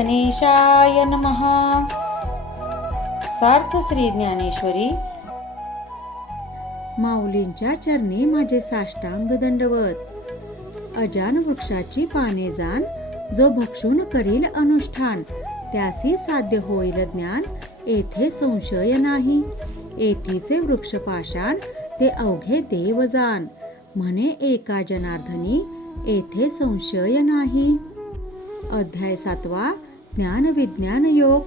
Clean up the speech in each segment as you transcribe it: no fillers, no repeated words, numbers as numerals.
गणेशाय नमः. सार्थ श्री ज्ञानेश्वरी. माऊलींच्या चरणी माझे साष्टांग दंडवत. अजान वृक्षाची पाने जाण, जो भक्षून करील अनुष्ठान, त्यासी साध्य होईल ज्ञान, येथे संशय नाही. येथीचे वृक्ष पाषाण, ते अवघे देव जाण, म्हणे एका जनार्दनी, येथे संशय नाही. अध्याय 7 ज्ञान विज्ञान योग.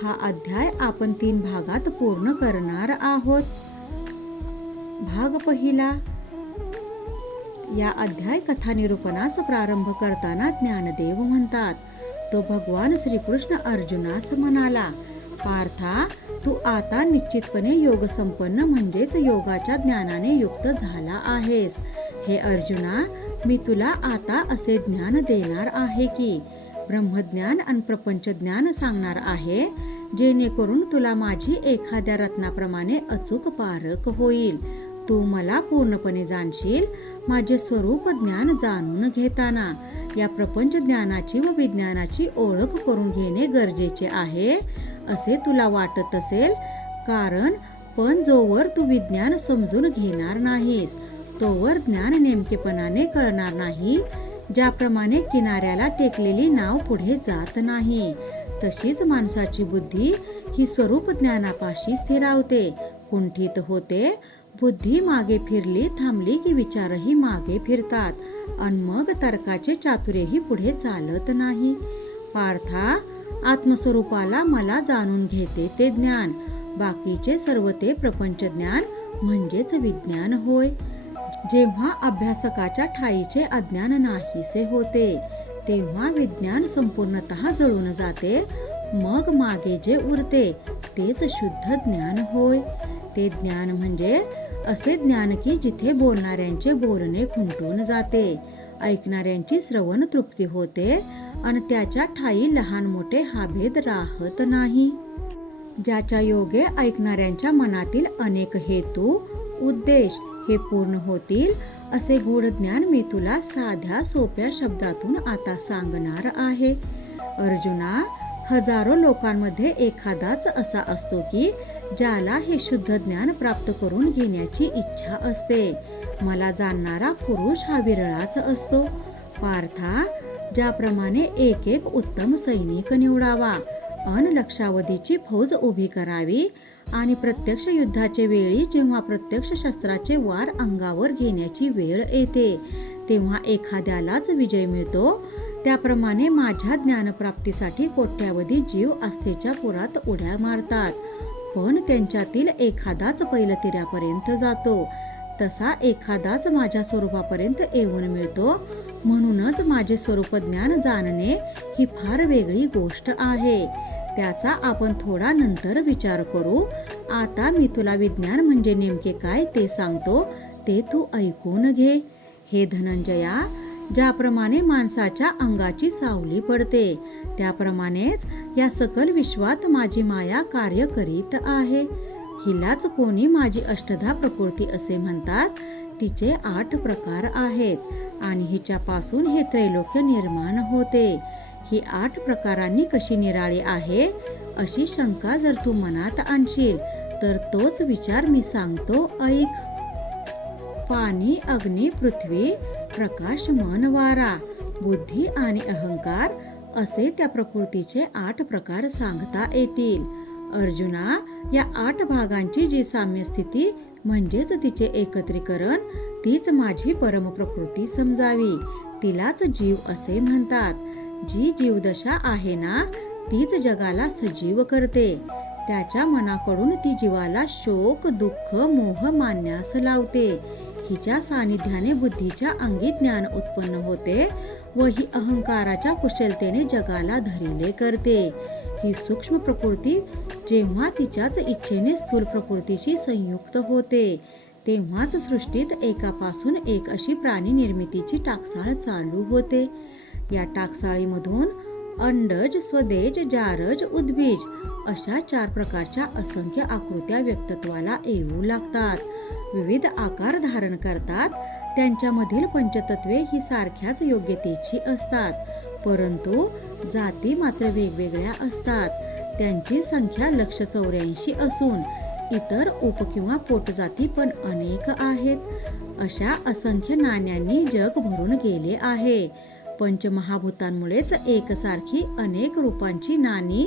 हा अध्याय आपण 3 भागात पूर्ण करणार आहोत. भाग पहिला. या अध्याय कथा निरूपणास प्रारंभ करताना ज्ञानदेव म्हणतात, तो भगवान श्रीकृष्ण अर्जुनास म्हणाला, पार्था, तू आता निश्चितपणे योग संपन्न म्हणजेच योगाच्या ज्ञानाने युक्त झाला आहेस. हे अर्जुना, मी तुला आता असे ज्ञान देणार आहे की ब्रह्मज्ञान आणि प्रपंच ज्ञान सांगणार आहे, जेणेकरून तुला माझी एखाद्या रत्नाप्रमाणे अचूक पारख होईल. तू मला पूर्णपणे जाणशील. माझे स्वरूप ज्ञान जाणून घेताना या प्रपंच ज्ञानाची व विज्ञानाची ओळख करून घेणे गरजेचे आहे असे तुला वाटत असेल, पण जोवर तू विज्ञान समजून घेणार नाहीस तोवर ज्ञान नेमकेपणाने कळणार नाही. ज्याप्रमाणे किनाऱ्याला टेकलेली नाव पुढे जात नाही, तशीच माणसाची बुद्धी ही स्वरूप ज्ञानापाशी स्थिरावते, कुंठित होते. बुद्धी मागे फिरली थांबली की विचारही मागे फिरतात आणि मग तर्काचे चातुर्यही पुढे चालत नाही. पार्था, आत्मस्वरूपाला मला जाणून घेते ते ज्ञान, बाकीचे सर्व ते प्रपंच ज्ञान म्हणजेच विज्ञान होय. जेव्हा अभ्यासकाच्या ठाईचे अज्ञान नाहीसे होते, तेव्हा विज्ञान संपूर्णतः जळून जाते. मग मागे जे उरते तेच शुद्ध ज्ञान होय. ते ज्ञान म्हणजे असे ज्ञान की जिथे बोलणाऱ्यांचे बोलणे खुंटून जाते, ऐकणाऱ्यांची श्रवण तृप्ती होते आणि त्याच्या ठाई लहान मोठे हा भेद राहत नाही. ज्याच्या योगे ऐकणाऱ्यांच्या मनातील अनेक हेतू उद्देश हे पूर्ण होतील, असे गूढ ज्ञान मी तुला साध्या सोप्या शब्दातून आता सांगणार आहे. अर्जुना, हजारो लोकांमध्ये एखादाच असा असतो की ज्याला हे शुद्ध ज्ञान प्राप्त करून घेण्याची इच्छा असते. मला जाणणारा पुरुष हा विरळाच असतो. पार्था, ज्याप्रमाणे एक एक उत्तम सैनिक निवडावा, लक्षावधीची फौज उभी करावी आणि प्रत्यक्ष युद्धाचे वेळी जेव्हा प्रत्यक्ष शस्त्राचे वार अंगावर घेण्याची वेळ येते तेव्हा एखाद्यालाच विजय मिळतो, त्याप्रमाणे माझ्या ज्ञानप्राप्तीसाठी कोट्यावधी जीव आस्थेच्या पुरात उड्या मारतात, पण त्यांच्यातील एखादाच पैलतीऱ्यापर्यंत जातो. तसा एखादाच माझ्या स्वरूपापर्यंत येऊन मिळतो. म्हणूनच माझे स्वरूप ज्ञान जाणणे ही फार वेगळी गोष्ट आहे. त्याचा आपण थोडा नंतर विचार करू. आता मी तुला विज्ञान म्हणजे नेमके काय ते सांगतो, ते तू ऐकून घे. हे धनंजया, ज्याप्रमाणे माणसाच्या अंगाची सावली पडते, त्याप्रमाणेच या सकल विश्वात माझी माया कार्य करीत आहे. हिलाच कोणी माझी अष्टधा प्रकृती असे म्हणतात. तिचे 8 प्रकार आहेत आणि हिच्यापासून हे त्रैलोक्य निर्माण होते. ही 8 प्रकारांनी कशी निराळी आहे अशी शंका जर तू मनात आणशील तर तोच विचार मी सांगतो, ऐक. पाणी, अग्नी, पृथ्वी, प्रकाश, मन, वारा, बुद्धी आणि अहंकार असे त्या प्रकृतीचे 8 प्रकार सांगता येतील. अर्जुना, या 8 भागांची जी साम्य स्थिती म्हणजेच तिचे एकत्रीकरण, तीच माझी परमप्रकृती समजावी. तिलाच जीव असे म्हणतात. जी जीवदशा आहे ना, तीच जगाला सजीव करते. त्याच्या मनाकडून ती जीवाला शोक, दुःख, मोह मानण्यास लावते. हिच्या सानिध्याने बुद्धीच्या अंगी ज्ञान उत्पन्न होते व ही अहंकाराच्या कुशलतेने जगाला धरिले करते. ही सूक्ष्म प्रकृती जेव्हा तिच्याच इच्छेने स्थूल प्रकृतीशी संयुक्त होते, तेव्हाच सृष्टीत एकापासून एक अशी प्राणी निर्मितीची टाकसाळ चालू होते. या टाकसाळीमधून अंडज, स्वदेज, जारज, उद्बीज अशा 4 प्रकारच्या असंख्य आकृत्या व्यक्तित्वाला येऊ लागतात. विविध आकार धारण करतात. त्यांच्यामधील पंचतत्वे ही सारख्याच योग्यतेची असतात, परंतु जाती मात्र वेगवेगळ्या असतात. त्यांची संख्या 184 असून इतर उप किंवा पोटजाती पण अनेक आहेत. अशा असंख्य नाण्यांनी जग भरून गेले आहे. पंचमहाभूतांमुळेच एकसारखी अनेक रूपांची नाणी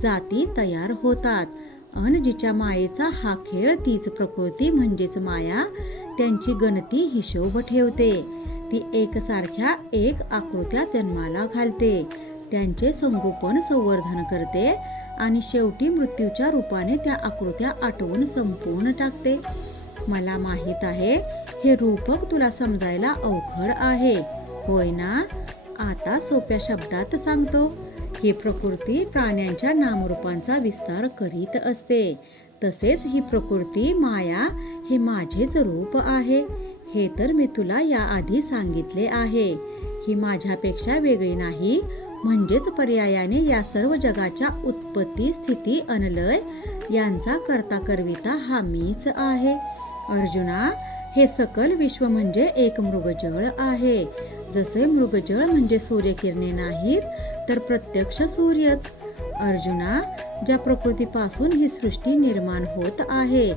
जाती तयार होतात. अन जिच्या मायेचा हा खेळ तीच प्रकृती म्हणजेच माया त्यांची गणती हिशोब ठेवते. ती एकसारख्या एक आकृत्या जन्माला घालते, त्यांचे संगोपन संवर्धन करते आणि शेवटी मृत्यूच्या रूपाने त्या आकृत्या आटवून संपवून टाकते. मला माहीत आहे हे रूपक तुला समजायला अवघड आहे, होय ना? आता सोप्या शब्दात सांगतो. ही प्रकृती प्राण्यांच्या नामरूपांचा विस्तार करीत असते. तसेच ही प्रकृती माया हे माझेच रूप आहे. हे तर मी तुला याआधी सांगितले आहे. ही माझ्यापेक्षा वेगळी नाही, म्हणजेच पर्यायाने या सर्व जगाच्या उत्पत्ती, स्थिती अन लय यांचा करता करविता हा मीच आहे. अर्जुना, हे सकल विश्व म्हणजे एक मृगजळ आहे. जसे मृगजळ म्हणजे सूर्यकिरणे नाहीत तर प्रत्यक्ष सूर्यच. अर्जुना, ज्या प्रकृतीपासून ही सृष्टी निर्माण होत आहे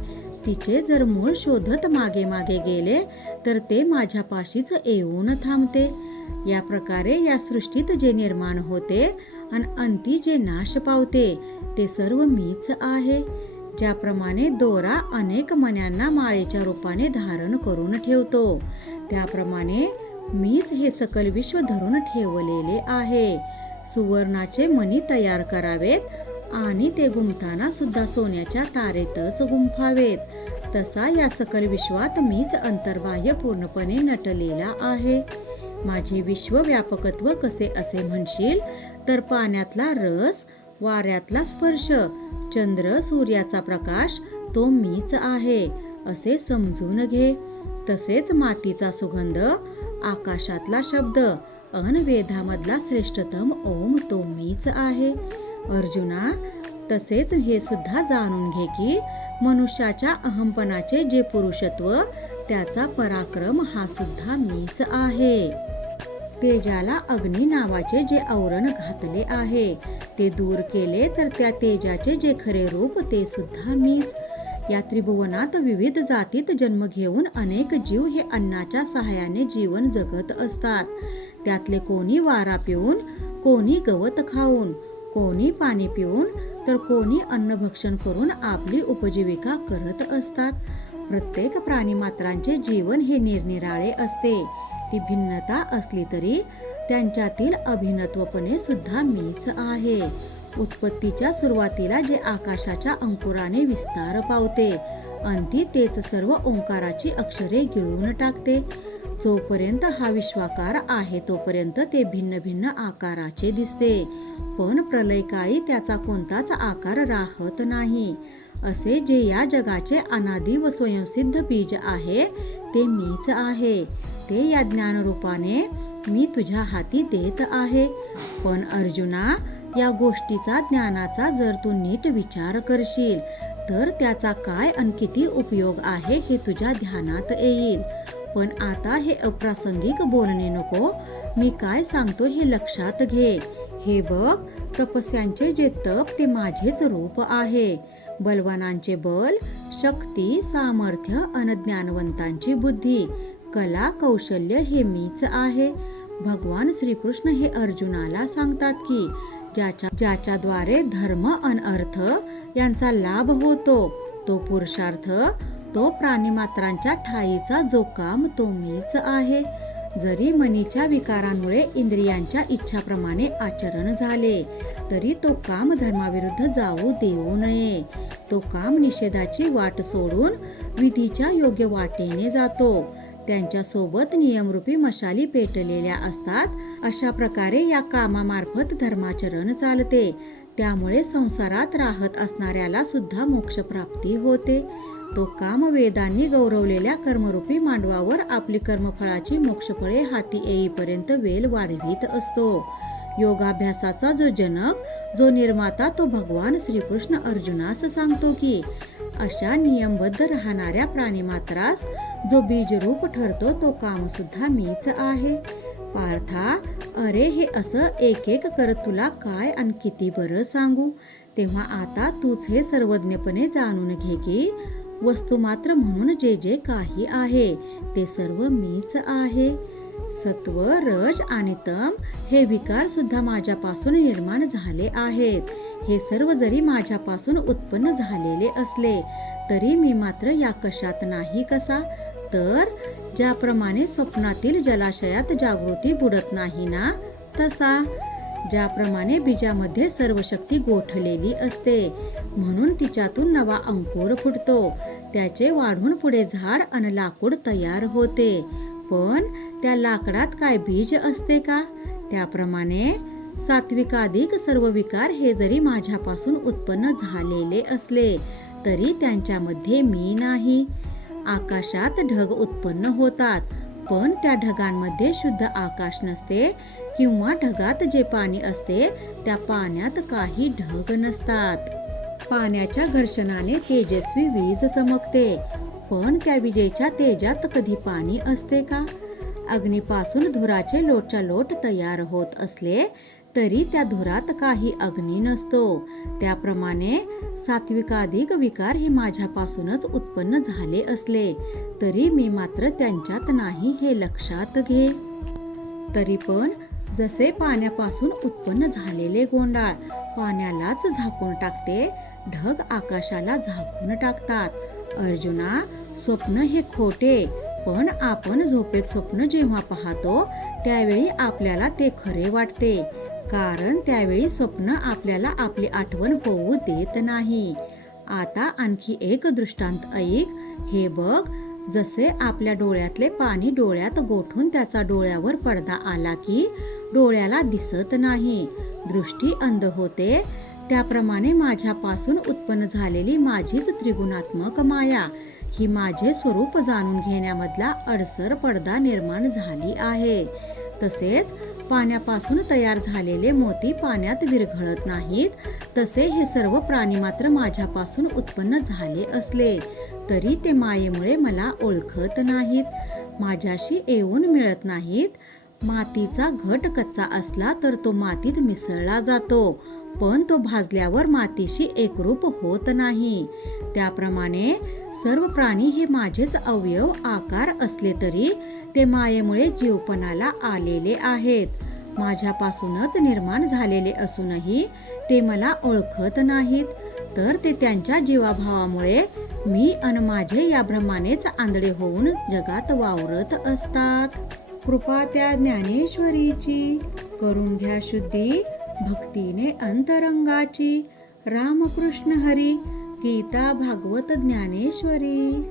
तिचे जर मूळ शोधत मागे मागे गेले तर ते माझ्यापाशीच येऊन थांबते. या प्रकारे या सृष्टीत जे निर्माण होते आणि अंती जे नाश पावते ते सर्व मीच आहे. ज्याप्रमाणे दोरा अनेक मण्यांना माळेच्या रूपाने धारण करून ठेवतो, त्याप्रमाणे मीच हे सकल विश्व धरून ठेवलेले आहे. सुवर्णाचे मणी तयार करावेत आणि ते गुंफताना सुद्धा सोन्याच्या तारेतच गुंफावेत. तसा या सकल विश्वात मीच अंतर्बाह्य पूर्णपणे नटलेला आहे. माझे विश्वव्यापकत्व कसे असे म्हणशील तर पाण्यातला रस, वाऱ्यातला स्पर्श, चंद्र सूर्याचा प्रकाश तो मीच आहे असे समजून घे. तसेच मातीचा सुगंध, आकाशातला शब्द अन वेदामधला श्रेष्ठतम ओम तो मीच आहे. अर्जुना, तसेच हे सुद्धा जाणून घे की मनुष्याच्या अहंपणाचे जे पुरुषत्व, त्याचा पराक्रम हा सुद्धा मीच आहे. तेजाला अग्नी नावाचे जे आवरण घातले आहे ते दूर केले तर त्या तेजाचे जे खरे रूप ते सुद्धा मीच. या त्रिभुवनात विविध जातीत जन्म घेऊन अनेक जीव हे अन्नाच्या सहाय्याने जीवन जगत असतात. त्यातले कोणी वारा पिऊन, कोणी गवत खाऊन, कोणी पाणी पिऊन तर कोणी अन्नभक्षण करून आपली उपजीविका करत असतात. प्रत्येक प्राणीमात्रांचे जीवन हे निरनिराळे असते. ती भिन्नता असली तरी त्यांच्यातील अभिन्नत्वपणे सुद्धा मीच आहे. उत्पत्तीच्या सुरुवातीला जे आकाशाच्या अंकुराने विस्तार पावते, अंती तेच सर्व ओंकाराची अक्षरे गिळून टाकते. जोपर्यंत हा विश्वाकार आहे तोपर्यंत ते भिन्न भिन्न आकाराचे दिसते, पण प्रलयकाळी त्याचा कोणताच आकार राहत नाही. असे जे या जगाचे अनादि व स्वयंसिद्ध बीज आहे ते मीच आहे. ते या ज्ञानरूपाने मी तुझ्या हाती देत आहे. पण अर्जुना, या गोष्टीचा, ज्ञानाचा जर तू नीट विचार करशील तर त्याचा काय आणि किती उपयोग आहे हे तुझ्या ध्यानात येईल. पण आता हे अप्रासंगिक बोलणे नको. मी काय सांगतो हे लक्षात घे. हे बघ, तपस्यांचे जे तप ते माझेच रूप आहे. बलवानांचे बल, शक्ती, सामर्थ्य अन ज्ञानवंतांची बुद्धी, कला, कौशल्य हे मीच आहे. भगवान श्रीकृष्ण हे अर्जुनाला सांगतात की ज्याच्याद्वारे धर्म अन अर्थ यांचा लाभ होतो तो पुरुषार्थ, तो प्राणीमात्रांच्या ठाईचा जो काम तो मीच आहे. जरी मनीच्या विकारांमुळे इंद्रियांच्या इच्छाप्रमाणे आचरण झाले तरी तो काम धर्माविरुद्ध जाऊ देऊ नये. तो काम निषेधाची वाट सोडून विधीच्या योग्य वाटेने जातो. त्यांच्या सोबत नियमरूपी मशाली पेटलेल्या असतात. अशा प्रकारे या कामामार्फत धर्माचरण चालते. त्यामुळे संसारात राहत असणाऱ्याला सुद्धा मोक्षप्राप्ती होते. तो काम वेदांनी गौरवलेल्या कर्मरूपी मांडवावर आपली कर्मफळाची मोक्षफळे हाती येईपर्यंत वेल वाढवीत असतो. योगाभ्यासाचा जो जनक, जो निर्माता तो भगवान श्रीकृष्ण अर्जुनास सांगतो की अशा नियमबद्ध राहणाऱ्या प्राणीमात्रास जो बीजरूप ठरतो तो काम सुद्धा मीच आहे. पार्था, अरे हे असं एक एक करत तुला काय आणि किती बरं सांगू. तेव्हा आता तूच हे सर्वज्ञपणे जाणून घे की वस्तू मात्र म्हणून जे जे काही आहे ते सर्व मीच आहे. सत्व, रज आणि तम हे विकार सुद्धा माझ्यापासून निर्माण झाले आहेत. हे सर्व जरी माझ्यापासून उत्पन्न झालेले असले तरी मी मात्र या कशात नाही कसा. तर ज्याप्रमाणे स्वप्नातील जलाशयात जागृती बुडत नाही ना तसा, ज्याप्रमाणे बीजामध्ये सर्व शक्ती गोठलेली असते म्हणून तिच्यातून नवा अंकुर फुटतो, त्याचे वाढून पुढे झाड आणि लाकूड तयार होते. पण त्या लाकडात काय बीज असते का? त्याप्रमाणे सात्विकाधिक सर्व विकार हे जरी माझ्यापासून उत्पन्न झालेले असले तरी त्यांच्यामध्ये मी नाही. आकाशात ढग उत्पन्न होतात पण त्या ढगांमध्ये शुद्ध आकाश नसते किंवा ढगात जे पाणी असते त्या पाण्यात काही ढग नसतात. पाण्याच्या घर्षणाने तेजस्वी वीज चमकते पण त्या विजेच्या तेजात कधी पाणी असते का? अग्नीपासून धुराचे लोटच्या लोट तयार होत असले तरी त्या धुरात काही अग्नी नसतो. त्याप्रमाणे सात्विकाधिक विकार हे माझ्यापासूनच उत्पन्न झाले असले तरी मी मात्र त्यांच्यात नाही हे लक्षात घे. तरी पण जसे पाण्यापासून उत्पन्न झालेले गोंडाळ पाण्यालाच झाकून टाकते, ढग आकाशाला झाकून टाकतात. अर्जुना, स्वप्न हे खोटे, पण आपण झोपेत स्वप्न जेव्हा पाहतो त्यावेळी आपल्याला ते खरे वाटते, कारण त्यावेळी स्वप्न आपल्याला आपली आठवण होऊ देत नाही. आता आणखी एक दृष्टांत ऐक. हे बघ, जसे आपल्या डोळ्यातले पाणी डोळ्यात गोठून त्याचा डोळ्यावर पडदा आला की डोळ्याला दिसत नाही, दृष्टी अंध होते, त्याप्रमाणे माझ्यापासून उत्पन्न झालेली माझीच त्रिगुणात्मक माया ही माझे स्वरूप जाणून घेण्यामधला अडसर पडदा निर्माण झाली आहे. तसेच पाण्यापासून तयार झालेले मोती पाण्यात विरघळत नाहीत, तसे हे सर्व प्राणी मात्र माझ्यापासून उत्पन्न झाले असले तरी ते मायेमुळे मला ओळखत नाहीत, माझ्याशी येऊन मिळत नाहीत. मातीचा घट कच्चा असला तर तो मातीत मिसळला जातो, पण तो भाजल्यावर मातीशी एकरूप होत नाही. त्याप्रमाणे सर्व प्राणी हे माझेच अवयव आकार असले तरी ते मायेमुळे जीवपणाला आलेले आहेत. माझ्यापासूनच निर्माण झालेले असूनही ते मला ओळखत नाहीत, तर ते त्यांच्या जीवाभावामुळे मी अन माझे या भ्रमानेच आंधळे होऊन जगात वावरत असतात. कृपा त्या ज्ञानेश्वरीची, करून घ्या शुद्धी भक्तीने अंतरंगाची. रामकृष्ण हरी. गीता भागवत ज्ञानेश्वरी.